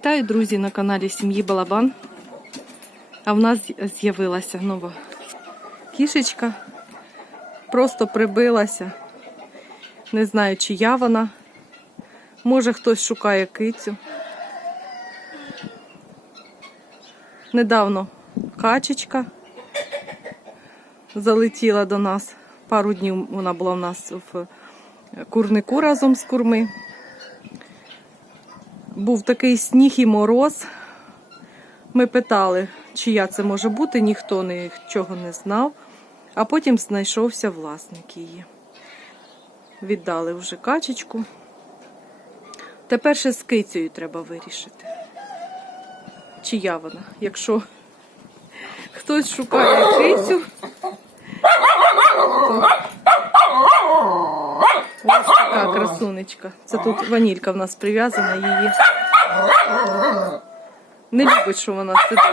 Вітаю, друзі, на каналі Сім'ї Балабан. А в нас з'явилася нова кішечка. Просто прибилася. Не знаю, чия вона. Може, хтось шукає кицю. Недавно качечка залетіла до нас. Пару днів вона була в нас в курнику разом з курми. Був такий сніг і мороз. Ми питали, чия це може бути, ніхто нічого не знав, а потім знайшовся власник її. Віддали вже качечку. Тепер ще з кицею треба вирішити. Чия вона? Якщо хтось шукає кицю, то ось така красунечка. Це тут ванілька в нас прив'язана її. Не любить, що вона сидить.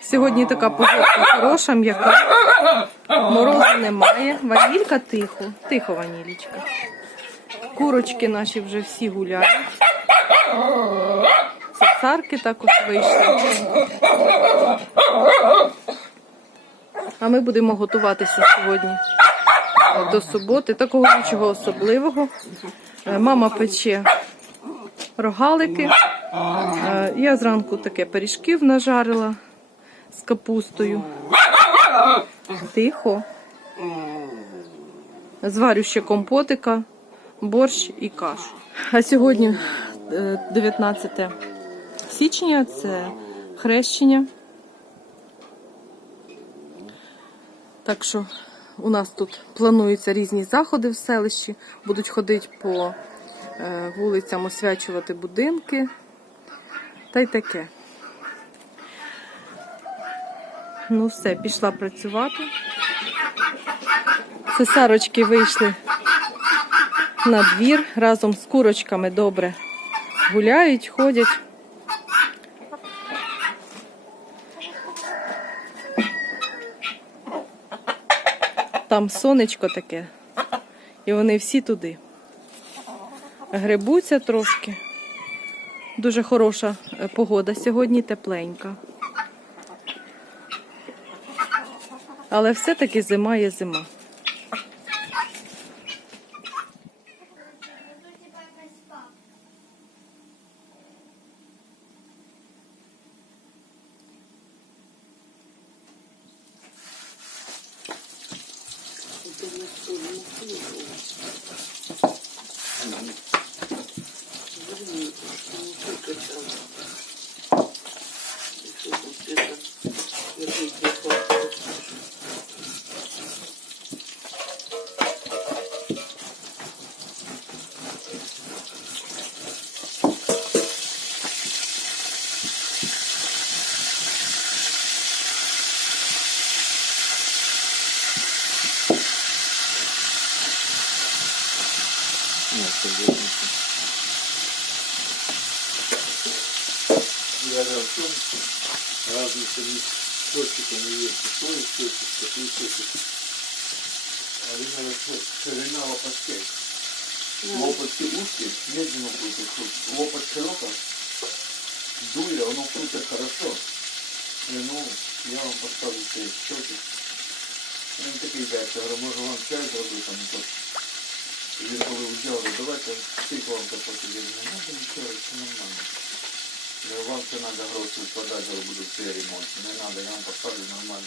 Сьогодні така погодка хороша, м'яка. Морозу немає. Ванілька тихо, тихо ванілічка. Курочки наші вже всі гуляють. Цесарки також вийшли. А ми будемо готуватися сьогодні до суботи. Такого нічого особливого. Е, Мама пече рогалики. Е, Я зранку таке пиріжків нажарила з капустою. Тихо. Зварю ще компотика, борщ і кашу. А сьогодні е, 19 січня це хрещення. Так що у нас тут плануються різні заходи в селищі. Будуть ходити по е, вулицям, освячувати будинки. Та й таке. Ну все, пішла працювати. Цесарочки вийшли на двір разом з курочками добре гуляють, ходять. Там сонечко таке, і вони всі туди. Грибуться трошки. Дуже хороша е, погода сьогодні, тепленька. Але все-таки зима є зима. Узкие, медленно крутят. Лопасть широко, дуя, оно крутит хорошо. И, ну, я вам поставлю цей счетчик. Він такий дайте, говорю, може вам чай зробити, там, то. Він коли взяв, давайте стик вам заплатити. Я говорю, треба нічого, все нормально. Я Вам це треба гроші вкладати, зараз буде цей ремонт. Не треба, я вам поставлю нормально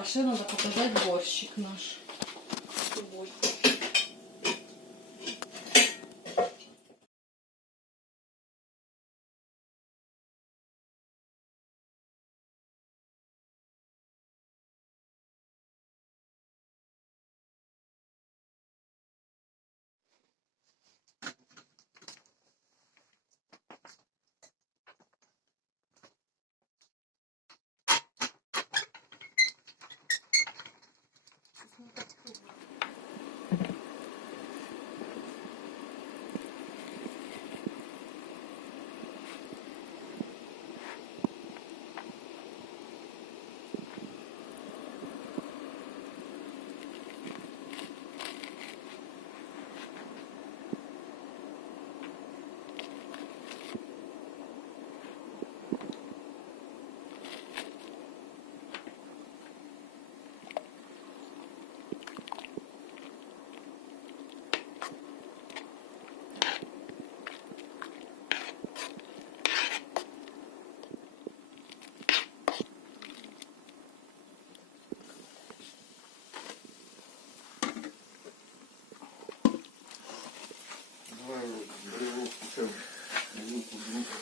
А ще треба показати борщик наш. Сьогодні. Давай брелок ще руку, руку.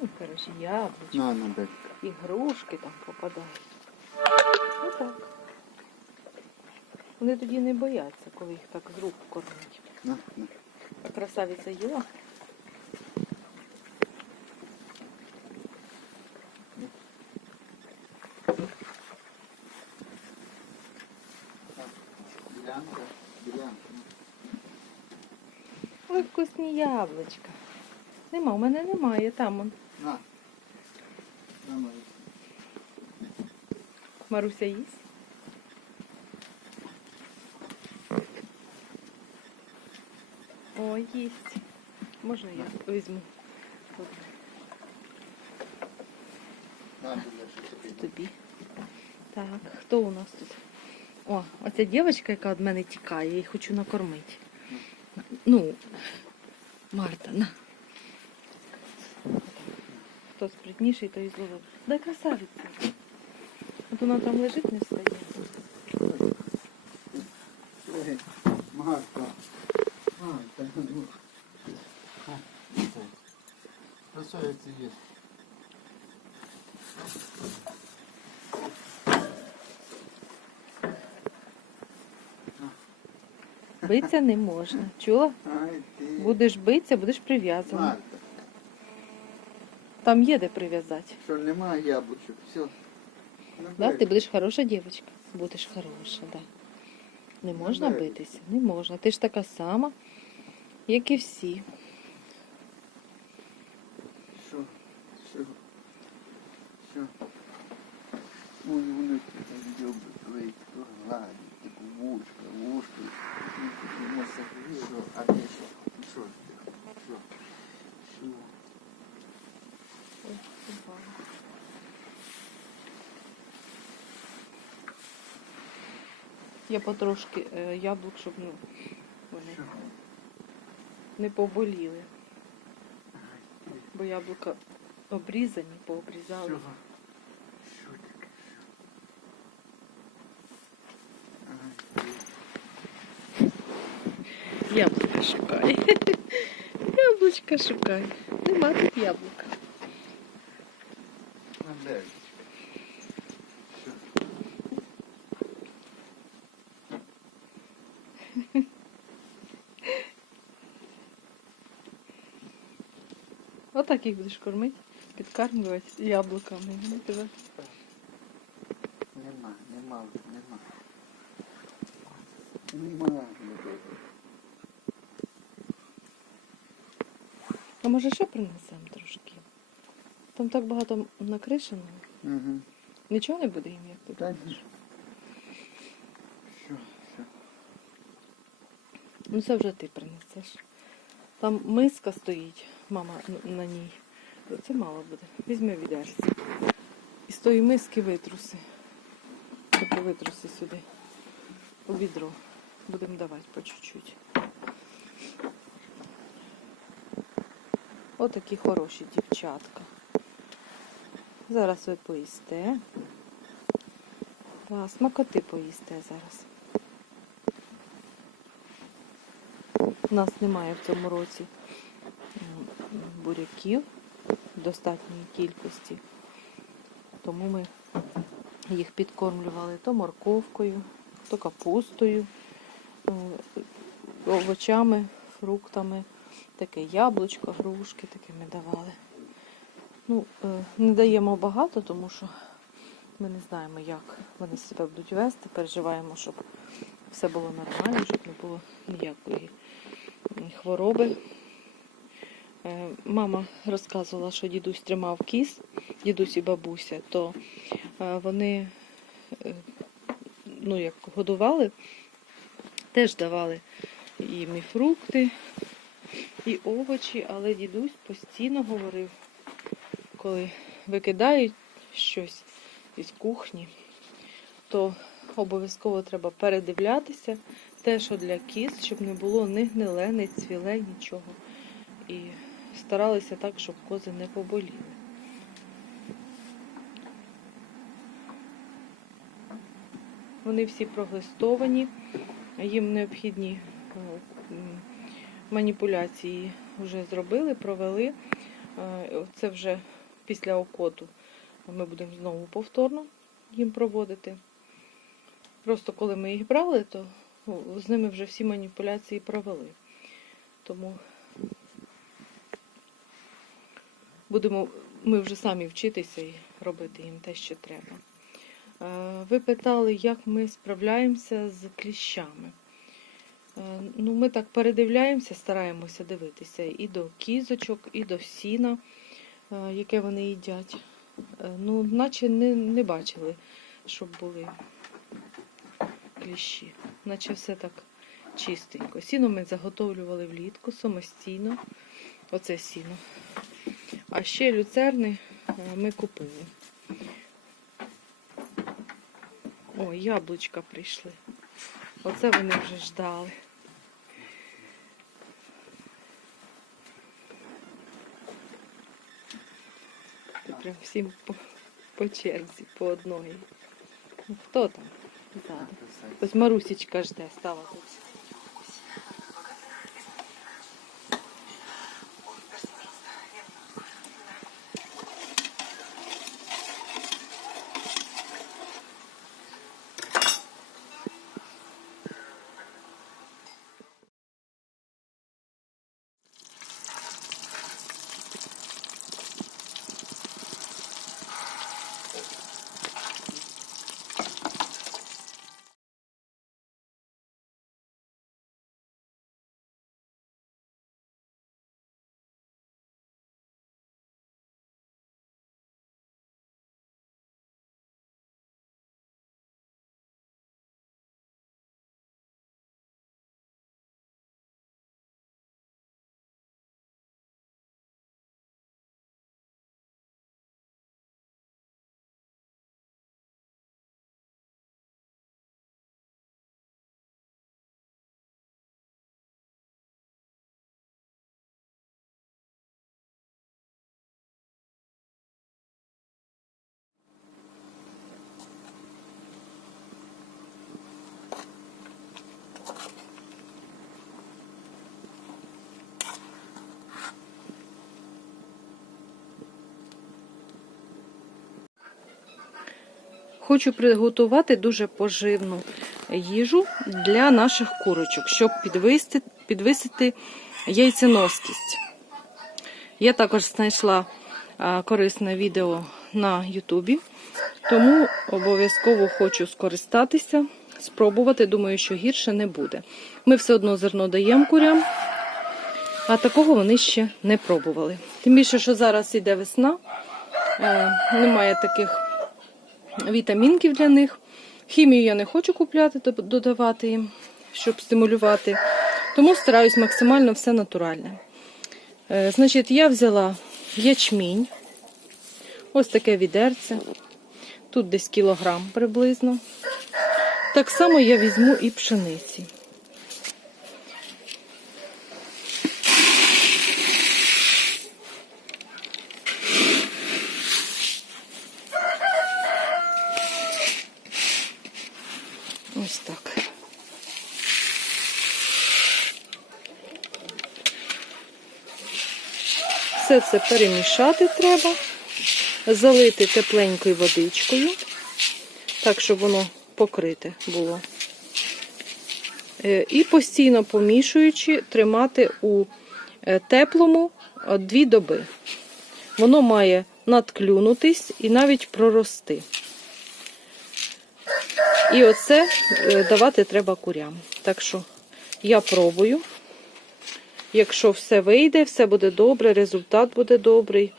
Отак. Ну, коротше, яблучко. На, на, ігрушки там попадають. Отак. Вони тоді не бояться, коли їх так з рук кормять. На, на. А красавиця їла. Білянка. Ой, вкусні яблучка. Нема, у мене немає, там он. На, Маруся їсть. О, їсть. Можна я візьму тобі. Так, хто у нас тут? О, оця дівчинка, яка від мене тікає, я її хочу накормити. Ну, Марта, на. Хто спритніший, той і зловив. Дай красавиця. От вона там лежить, не встає. Марта. Марта. Красавица є. Битися не можна. Чула? Ай, ти. Будеш битися, будеш прив'язана. Марта, Там є де прив'язати. що немає яблучок, все. Да? Ти будеш хороша дівчинка. Будеш хороша, да. Не можна битися? Не можна. Ти ж така сама, як і всі. Що? Що? Що? Ой, так люблять твої гладі, таку вушка, вушка. Масажиру, а ти? Що? Що? Що? Я потрошки е, яблук, щоб ну, вони Що? не поболіли. Бо яблука обрізані, пообрізали. Яблука шукає. Яблучка шукає. Нема тут яблука. Отак їх будеш кормити, підкармлювати яблуками. Тебе Нема, нема, нема. Нема. А може ще принесемо трошки? Там так багато накришено. Угу. Нічого не буде їм, як ти Та думаєш? Що? Що? Ну це вже ти принесеш. Там миска стоїть, мама на ній. Це мало буде. Візьми відерце. І з тої миски витруси. Тобто витруси сюди. У відро. Будемо давати по чуть-чуть. Отакі хороші дівчатка. Зараз ви поїсте. Да, смакоти поїсте зараз. У нас немає в цьому році буряків в достатньої кількості. Тому ми їх підкормлювали то морковкою, то капустою, е, овочами, фруктами. Таке яблучко, грушки таке ми давали. Ну, е, не даємо багато, тому що ми не знаємо, як вони себе будуть вести. Переживаємо, щоб все було нормально, щоб не було ніякої хвороби. Е, Мама розказувала, що дідусь тримав кіз, дідусь і бабуся, то е, вони е, ну, як годували, теж давали їм і фрукти, і овочі, але дідусь постійно говорив, коли викидають щось із кухні, то обов'язково треба передивлятися те, що для кіз, щоб не було ні гниле, ні цвіле, нічого. І старалися так, щоб кози не поболіли. Вони всі проглистовані, їм необхідні е, маніпуляції вже зробили, провели. Е, Це вже після окоту ми будемо знову повторно їм проводити. Просто коли ми їх брали, то ну, з ними вже всі маніпуляції провели. Тому будемо ми вже самі вчитися і робити їм те, що треба. Е, Ви питали, як ми справляємося з кліщами. Е, Ну, ми так передивляємося, стараємося дивитися і до кізочок, і до сіна, е, яке вони їдять. Ну, наче не, не бачили, щоб були кліщі. Наче все так чистенько. Сіно ми заготовлювали влітку самостійно. Оце сіно. А ще люцерни е, ми купили. Ой, яблучка прийшли. Оце вони вже ждали. Це прям всім по, по черзі, по одної. Ну, хто там? Ось Марусічка жде, стала тут. Хочу приготувати дуже поживну їжу для наших курочок, щоб підвисити, підвисити яйценоскість. Я також знайшла корисне відео на Ютубі, тому обов'язково хочу скористатися, спробувати. Думаю, що гірше не буде. Ми все одно зерно даємо курям, а такого вони ще не пробували. Тим більше, що зараз іде весна, е, немає таких вітамінків для них. Хімію я не хочу купляти, додавати їм, щоб стимулювати. Тому стараюсь максимально все натуральне. Е, Значить, я взяла ячмінь, ось таке відерце. Тут десь кілограм приблизно. Так само я візьму і пшениці. Це перемішати треба, залити тепленькою водичкою, так, щоб воно покрите було. Е, І постійно помішуючи, тримати у е, теплому е, дві доби. Воно має надклюнутись і навіть прорости. І оце давати треба курям. Так що я пробую. Якщо все вийде, все буде добре, результат буде добрий,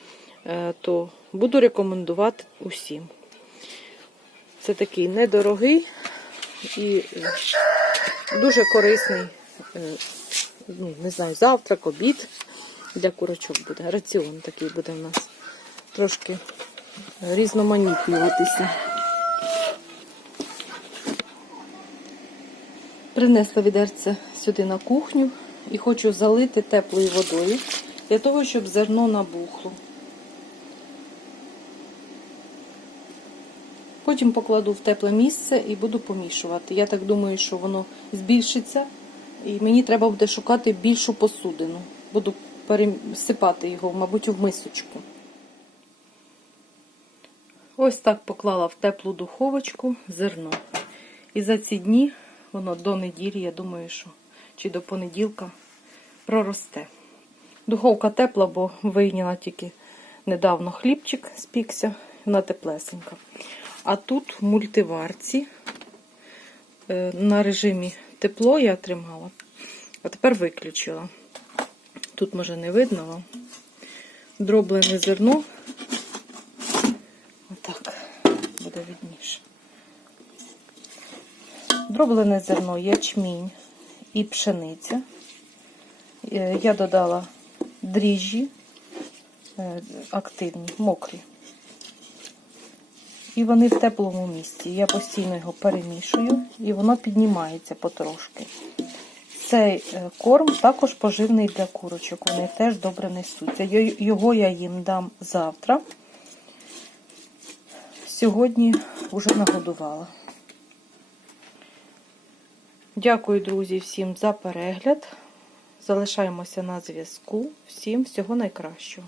е, то буду рекомендувати усім. Це такий недорогий і дуже корисний, е, ну, не знаю, завтрак, обід для курочок буде. Раціон такий буде в нас. Трошки різноманітнюватися. Принесла відерце сюди на кухню і хочу залити теплою водою для того, щоб зерно набухло. Потім покладу в тепле місце і буду помішувати. Я так думаю, що воно збільшиться, і мені треба буде шукати більшу посудину. Буду пересипати його, мабуть, в мисочку. Ось так поклала в теплу духовочку зерно. І за ці дні воно до неділі, я думаю, що чи до понеділка проросте. Духовка тепла, бо вийняла тільки недавно хлібчик спікся, вона теплесенька. А тут в мультиварці е, на режимі тепло я тримала, а тепер виключила. Тут, може, не видно вам. Дроблене зерно. Отак буде видніше. Дроблене зерно, ячмінь і пшениця. Е, Я додала дріжджі е, активні, мокрі. І вони в теплому місці. Я постійно його перемішую і воно піднімається потрошки. Цей е, корм також поживний для курочок. Вони теж добре несуться. Його я їм дам завтра. Сьогодні вже нагодувала. Дякую, друзі, всім за перегляд. Залишаємося на зв'язку. Всім всього найкращого.